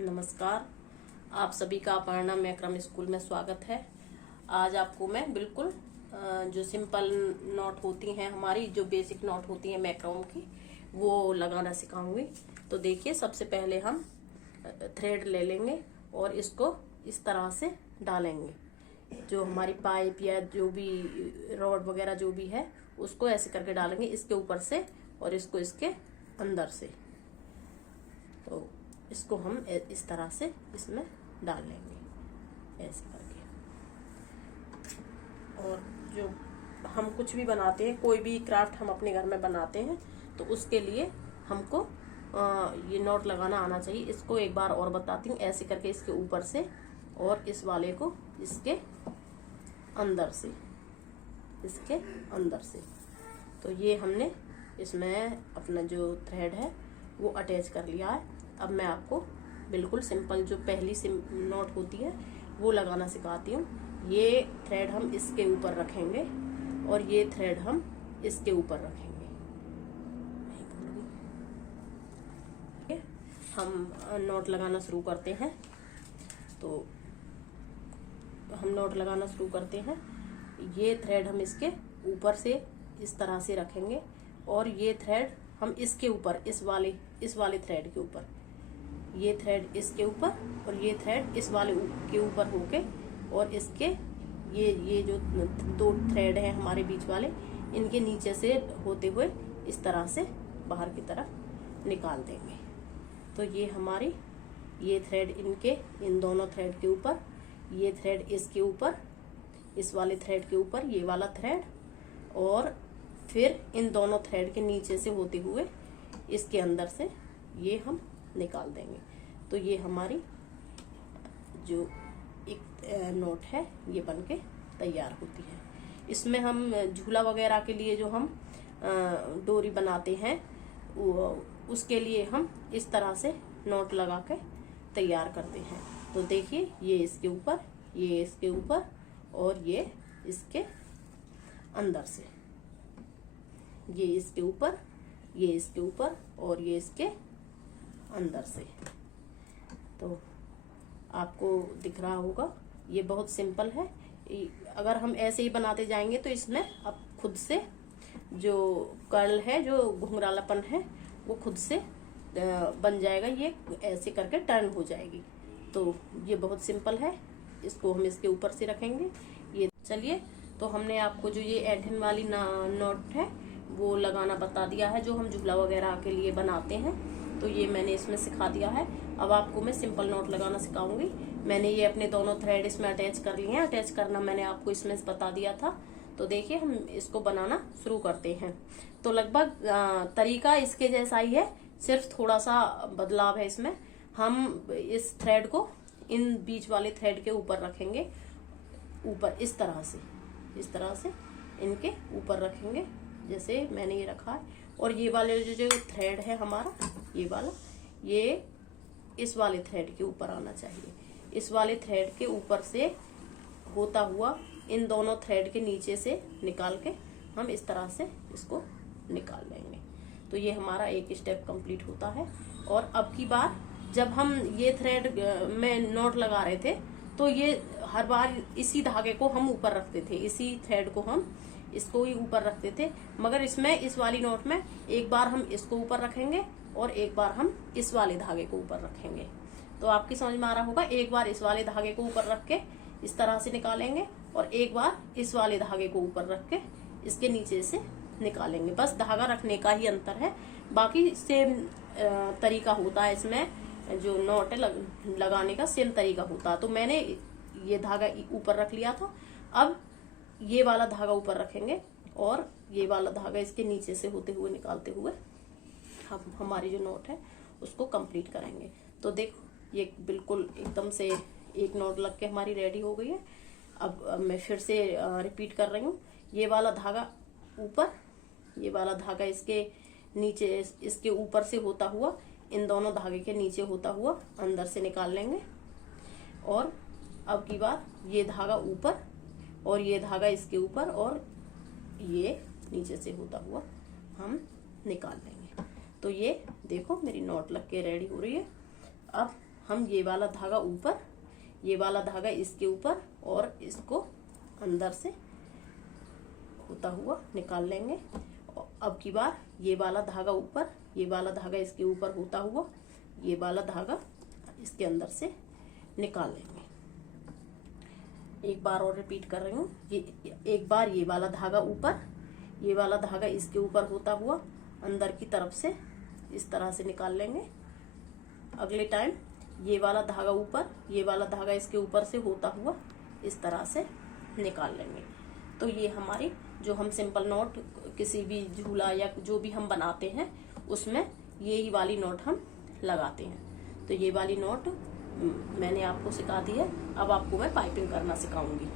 नमस्कार। आप सभी का अपर्णा मैक्रम स्कूल में स्वागत है। आज आपको मैं बिल्कुल जो सिंपल नॉट होती हैं हमारी, जो बेसिक नॉट होती हैं मैक्रम की, वो लगाना सिखाऊंगी। तो देखिए, सबसे पहले हम थ्रेड ले लेंगे और इसको इस तरह से डालेंगे। जो हमारी पाइप या जो भी रॉड वगैरह जो भी है उसको ऐसे करके डालेंगे, इसके ऊपर से और इसको इसके अंदर से। तो इसको हम इस तरह से इसमें डाल लेंगे ऐसे करके। और जो हम कुछ भी बनाते हैं, कोई भी क्राफ्ट हम अपने घर में बनाते हैं, तो उसके लिए हमको ये नॉट लगाना आना चाहिए। इसको एक बार और बताती हूँ। ऐसे करके इसके ऊपर से और इस वाले को इसके अंदर से, इसके अंदर से। तो ये हमने इसमें अपना जो थ्रेड है वो अटैच कर लिया है। अब मैं आपको बिल्कुल सिंपल जो पहली नॉट होती है वो लगाना सिखाती हूँ। ये थ्रेड हम इसके ऊपर रखेंगे और ये थ्रेड हम इसके ऊपर रखेंगे। हम नॉट लगाना शुरू करते हैं। तो हम नॉट लगाना शुरू करते हैं। ये थ्रेड हम इसके ऊपर से इस तरह से रखेंगे और ये थ्रेड हम इसके ऊपर, इस वाले थ्रेड के ऊपर, ये थ्रेड इसके ऊपर और ये थ्रेड इस वाले के ऊपर होके, और इसके ये जो दो थ्रेड हैं हमारे बीच वाले, इनके नीचे से होते हुए इस तरह से बाहर की तरफ निकाल देंगे। तो ये हमारी ये थ्रेड इन दोनों थ्रेड के ऊपर, ये थ्रेड इसके ऊपर, इस वाले थ्रेड के ऊपर ये वाला थ्रेड, और फिर इन दोनों थ्रेड के नीचे से होते हुए इसके अंदर से ये हम निकाल देंगे। तो ये हमारी जो एक नॉट है ये बनके तैयार होती है। इसमें हम झूला वगैरह के लिए जो हम डोरी बनाते हैं उसके लिए हम इस तरह से नॉट लगा के तैयार करते हैं। तो देखिए, ये इसके ऊपर, ये इसके ऊपर और ये इसके अंदर से, ये इसके ऊपर, ये इसके ऊपर और ये इसके अंदर से। तो आपको दिख रहा होगा, ये बहुत सिंपल है। अगर हम ऐसे ही बनाते जाएंगे तो इसमें अब खुद से जो कर्ल है, जो घुंघरालापन है, वो खुद से बन जाएगा। ये ऐसे करके टर्न हो जाएगी। तो ये बहुत सिंपल है। इसको हम इसके ऊपर से रखेंगे। ये चलिए, तो हमने आपको जो ये एंठन वाली नॉट है वो लगाना बता दिया है, जो हम झूला वगैरह के लिए बनाते हैं। तो ये मैंने इसमें सिखा दिया है। अब आपको मैं सिंपल नॉट लगाना सिखाऊंगी। मैंने ये अपने दोनों थ्रेड इसमें अटैच कर लिए हैं। अटैच करना मैंने आपको इसमें बता दिया था। तो देखिए, हम इसको बनाना शुरू करते हैं। तो लगभग तरीका इसके जैसा ही है, सिर्फ थोड़ा सा बदलाव है इसमें। हम इस थ्रेड को इन बीच वाले थ्रेड के ऊपर रखेंगे, ऊपर इस तरह से इनके ऊपर रखेंगे, जैसे मैंने ये रखा है। और ये वाले जो थ्रेड है हमारा, ये वाला, ये इस वाले थ्रेड के ऊपर आना चाहिए। इस वाले थ्रेड के ऊपर से होता हुआ इन दोनों थ्रेड के नीचे से निकाल के हम इस तरह से इसको निकाल लेंगे। तो ये हमारा एक स्टेप कंप्लीट होता है। और अब की बार जब हम ये थ्रेड में नॉट लगा रहे थे, तो ये हर बार इसी धागे को हम ऊपर रखते थे, इसी थ्रेड को हम इसको ही ऊपर रखते थे। मगर इसमें, इस वाली नॉट में, एक बार हम इसको ऊपर रखेंगे और एक बार हम इस वाले धागे को ऊपर रखेंगे। तो आपकी समझ में आ रहा होगा। एक बार इस वाले धागे को ऊपर रख के इस तरह से निकालेंगे और एक बार इस वाले धागे को ऊपर रख के इसके नीचे से निकालेंगे। बस धागा रखने का ही अंतर है, बाकी सेम तरीका होता है। इसमें जो नॉट है लगाने का सेम तरीका होता है। तो मैंने ये धागा ऊपर रख लिया था। अब ये वाला धागा ऊपर रखेंगे और ये वाला धागा इसके नीचे से होते हुए निकालते हुए हम हमारी जो नॉट है उसको कंप्लीट करेंगे। तो देखो, ये बिल्कुल एकदम से एक नॉट लग के हमारी रेडी हो गई है। अब मैं फिर से रिपीट कर रही हूँ। ये वाला धागा ऊपर, ये वाला धागा इसके नीचे, इसके ऊपर से होता हुआ, इन दोनों धागे के नीचे होता हुआ अंदर से निकाल लेंगे। और अब की बार ये धागा ऊपर और ये धागा इसके ऊपर और ये नीचे से होता हुआ हम निकाल लेंगे। तो ये देखो, मेरी नॉट लग के रेडी हो रही है। अब हम ये वाला धागा ऊपर, ये वाला धागा इसके ऊपर और इसको अंदर से होता हुआ निकाल लेंगे। अब की बार ये वाला धागा ऊपर, ये वाला धागा इसके ऊपर होता हुआ ये वाला धागा इसके अंदर से निकाल लेंगे। एक बार और रिपीट कर रही हूँ। ये एक बार ये वाला धागा ऊपर, ये वाला धागा इसके ऊपर होता हुआ अंदर की तरफ से इस तरह से निकाल लेंगे। अगले टाइम ये वाला धागा ऊपर, ये वाला धागा इसके ऊपर से होता हुआ इस तरह से निकाल लेंगे। तो ये हमारी जो हम सिंपल नॉट किसी भी झूला या जो भी हम बनाते हैं उसमें यही वाली नॉट हम लगाते हैं। तो ये वाली नॉट मैंने आपको सिखा दी है। अब आपको मैं पाइपिंग करना सिखाऊंगी।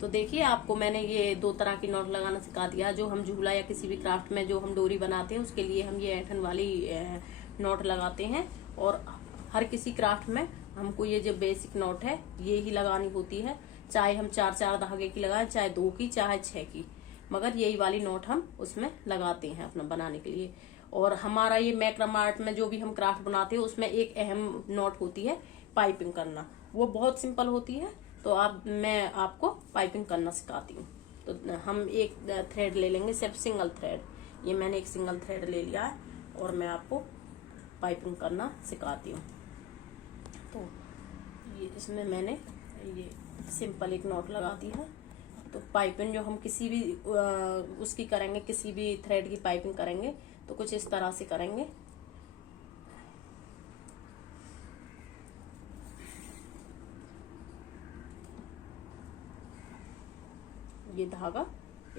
तो देखिए आपको मैंने ये दो तरह की नॉट लगाना सिखा दिया। जो हम झूला या किसी भी क्राफ्ट में जो हम डोरी बनाते हैं उसके लिए हम ये ऐंठन वाली नॉट लगाते हैं। और हर किसी क्राफ्ट में हमको ये जो बेसिक नॉट है ये ही लगानी होती है। चाहे हम 4-4 धागे की लगाएं, चाहे 2 की, चाहे 6 की, मगर यही वाली नॉट हम उसमें लगाते हैं अपना बनाने के लिए। और हमारा ये मैक्रम आर्ट में जो भी हम क्राफ्ट बनाते हैं उसमें एक अहम नॉट होती है पाइपिंग करना। वो बहुत सिंपल होती है। तो मैं आपको पाइपिंग करना सिखाती हूँ। तो हम एक थ्रेड ले लेंगे, सिर्फ सिंगल थ्रेड। ये मैंने एक सिंगल थ्रेड ले लिया है और मैं आपको पाइपिंग करना सिखाती हूँ। तो ये इसमें मैंने ये सिंपल एक नॉट लगा दी है। तो पाइपिंग जो हम किसी भी उसकी करेंगे, किसी भी थ्रेड की पाइपिंग करेंगे तो कुछ इस तरह से करेंगे। ये धागा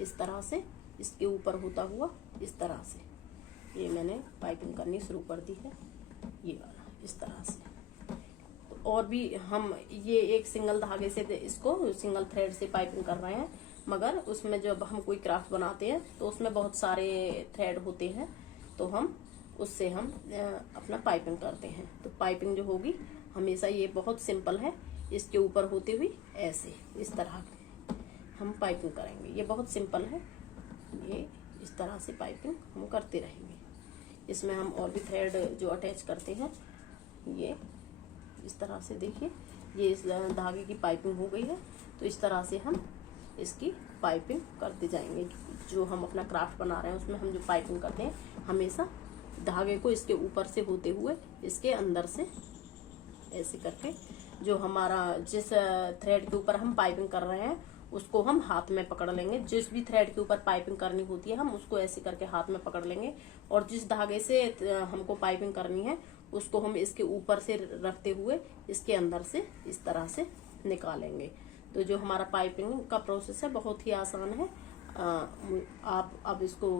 इस तरह से इसके ऊपर होता हुआ इस तरह से ये मैंने पाइपिंग करनी शुरू कर दी है, ये वाला इस तरह से। तो और भी हम ये एक सिंगल धागे से इसको सिंगल थ्रेड से पाइपिंग कर रहे हैं, मगर उसमें जब हम कोई क्राफ्ट बनाते हैं तो उसमें बहुत सारे थ्रेड होते हैं, तो हम उससे हम अपना पाइपिंग करते हैं। तो पाइपिंग जो होगी हमेशा ये बहुत सिंपल है, इसके ऊपर होते हुए ऐसे इस तरह हम पाइपिंग करेंगे। ये बहुत सिंपल है, ये इस तरह से पाइपिंग हम करते रहेंगे। इसमें हम और भी थ्रेड जो अटैच करते हैं ये इस तरह से देखिए, ये इस धागे की पाइपिंग हो गई है। तो इस तरह से हम इसकी पाइपिंग करते जाएंगे। जो हम अपना क्राफ्ट बना रहे हैं उसमें हम जो पाइपिंग करते हैं हमेशा धागे को इसके ऊपर से होते हुए इसके अंदर से ऐसे करके, जो हमारा जिस थ्रेड के ऊपर हम पाइपिंग कर रहे हैं उसको हम हाथ में पकड़ लेंगे। जिस भी थ्रेड के ऊपर पाइपिंग करनी होती है हम उसको ऐसे करके हाथ में पकड़ लेंगे, और जिस धागे से हमको पाइपिंग करनी है उसको हम इसके ऊपर से रखते हुए इसके अंदर से इस तरह से निकालेंगे। तो जो हमारा पाइपिंग का प्रोसेस है बहुत ही आसान है। आप अब इसको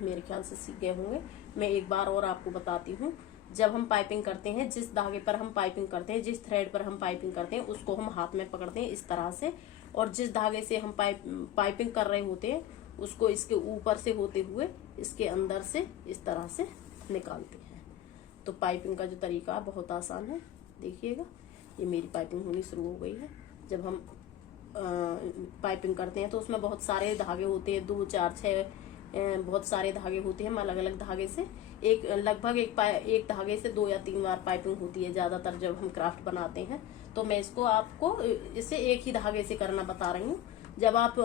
मेरे ख्याल से सीख गए होंगे। मैं एक बार और आपको बताती हूँ। जब हम पाइपिंग करते हैं, जिस धागे पर हम पाइपिंग करते हैं, जिस थ्रेड पर हम पाइपिंग करते हैं उसको हम हाथ में पकड़ते हैं इस तरह से, और जिस धागे से हम पाइपिंग कर रहे होते हैं उसको इसके ऊपर से होते हुए इसके अंदर से इस तरह से निकालते हैं। तो पाइपिंग का जो तरीका बहुत आसान है, देखिएगा ये मेरी पाइपिंग होनी शुरू हो गई है। जब हम पाइपिंग करते हैं तो उसमें बहुत सारे धागे होते हैं, 2 4 6 बहुत सारे धागे होते हैं। हम अलग अलग धागे से लगभग एक धागे से 2 या 3 बार पाइपिंग होती है ज्यादातर जब हम क्राफ्ट बनाते हैं। तो मैं इसको आपको इसे एक ही धागे से करना बता रही हूँ। जब आप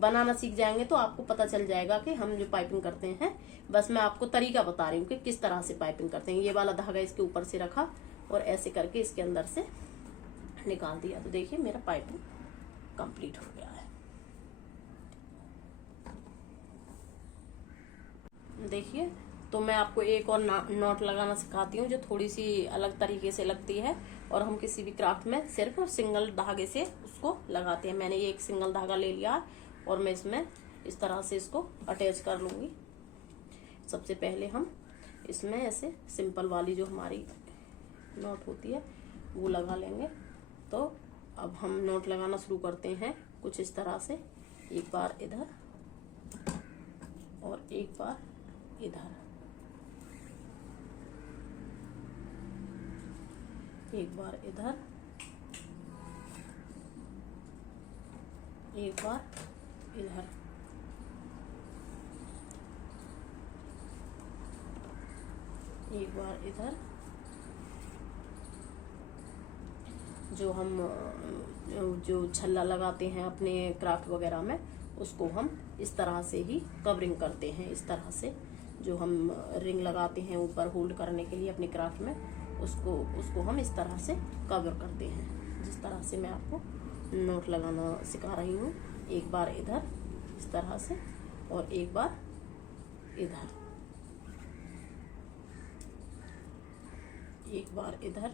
बनाना सीख जाएंगे तो आपको पता चल जाएगा कि हम जो पाइपिंग करते हैं, बस मैं आपको तरीका बता रही हूँ कि किस तरह से पाइपिंग करते हैं। ये वाला धागा इसके ऊपर से रखा और ऐसे करके इसके अंदर से निकाल दिया, तो देखिए मेरा पाइपिंग कंप्लीट हो गया है। देखिए तो मैं आपको एक और नॉट लगाना सिखाती हूँ जो थोड़ी सी अलग तरीके से लगती है और हम किसी भी क्राफ्ट में सिर्फ सिंगल धागे से उसको लगाते हैं। मैंने ये एक सिंगल धागा ले लिया और मैं इसमें इस तरह से इसको अटैच कर लूंगी। सबसे पहले हम इसमें ऐसे सिंपल वाली जो हमारी नॉट होती है वो लगा लेंगे। तो अब हम नॉट लगाना शुरू करते हैं कुछ इस तरह से, एक बार इधर और एक बार इधर, एक बार इधर, एक बार इधर, एक बार इधर। जो छल्ला लगाते हैं अपने क्राफ्ट वगैरह में, उसको हम इस तरह से ही कवरिंग करते हैं। इस तरह से जो हम रिंग लगाते हैं ऊपर होल्ड करने के लिए अपने क्राफ्ट में, उसको हम इस तरह से कवर करते हैं। जिस तरह से मैं आपको नोट लगाना सिखा रही हूँ, एक बार इधर इस तरह से और एक बार इधर, एक बार इधर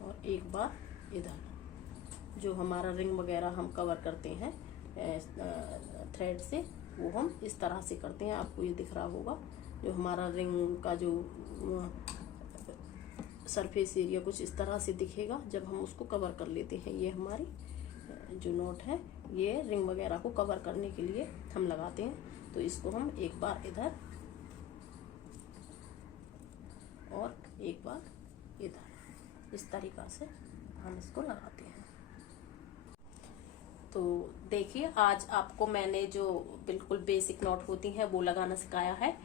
और एक बार इधर। जो हमारा रिंग वगैरह हम कवर करते हैं थ्रेड से, वो हम इस तरह से करते हैं। आपको ये दिख रहा होगा जो हमारा रिंग का जो सरफेस एरिया कुछ इस तरह से दिखेगा जब हम उसको कवर कर लेते हैं। ये हमारी जो नोट है ये रिंग वगैरह को कवर करने के लिए हम लगाते हैं। तो इसको हम एक बार इधर और एक बार इधर, इस तरीका से हम इसको लगाते हैं। तो देखिए आज आपको मैंने जो बिल्कुल बेसिक नॉट होती हैं वो लगाना सिखाया है।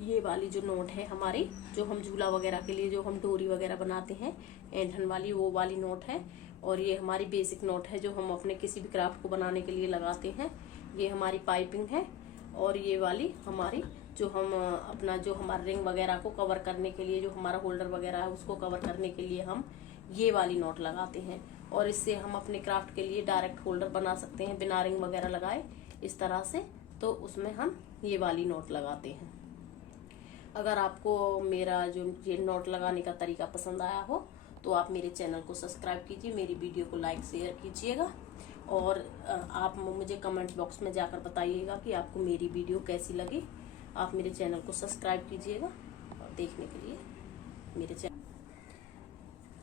ये वाली जो नॉट है हमारी, जो हम झूला वगैरह के लिए जो हम डोरी वगैरह बनाते हैं ऐंठन वाली, वो वाली नॉट है। और ये हमारी बेसिक नॉट है जो हम अपने किसी भी क्राफ्ट को बनाने के लिए लगाते हैं। ये हमारी पाइपिंग है। और ये वाली हमारी जो हम अपना जो हमारा रिंग वगैरह को कवर करने के लिए, जो हमारा होल्डर वगैरह है उसको कवर करने के लिए हम ये वाली नॉट लगाते हैं। और इससे हम अपने क्राफ्ट के लिए डायरेक्ट होल्डर बना सकते हैं बिना रिंग वगैरह लगाए, इस तरह से। तो उसमें हम ये वाली नॉट लगाते हैं। अगर आपको मेरा जो ये नॉट लगाने का तरीका पसंद आया हो तो आप मेरे चैनल को सब्सक्राइब कीजिए, मेरी वीडियो को लाइक शेयर कीजिएगा और आप मुझे कमेंट बॉक्स में जाकर बताइएगा कि आपको मेरी वीडियो कैसी लगी। आप मेरे चैनल को सब्सक्राइब कीजिएगा और देखने के लिए मेरे चैनल।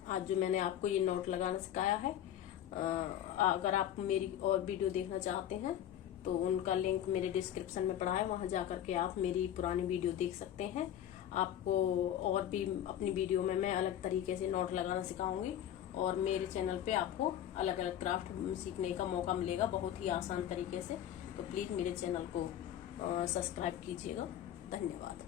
आज जो मैंने आपको ये नॉट लगाना सिखाया है, अगर आप मेरी और वीडियो देखना चाहते हैं तो उनका लिंक मेरे डिस्क्रिप्शन में पड़ा है, वहां जाकर के आप मेरी पुरानी वीडियो देख सकते हैं। आपको और भी अपनी वीडियो में मैं अलग तरीके से नॉट लगाना सिखाऊंगी और मेरे चैनल पे आपको अलग अलग क्राफ्ट सीखने का मौका मिलेगा बहुत ही आसान तरीके से। तो प्लीज़ मेरे चैनल को सब्सक्राइब कीजिएगा। धन्यवाद।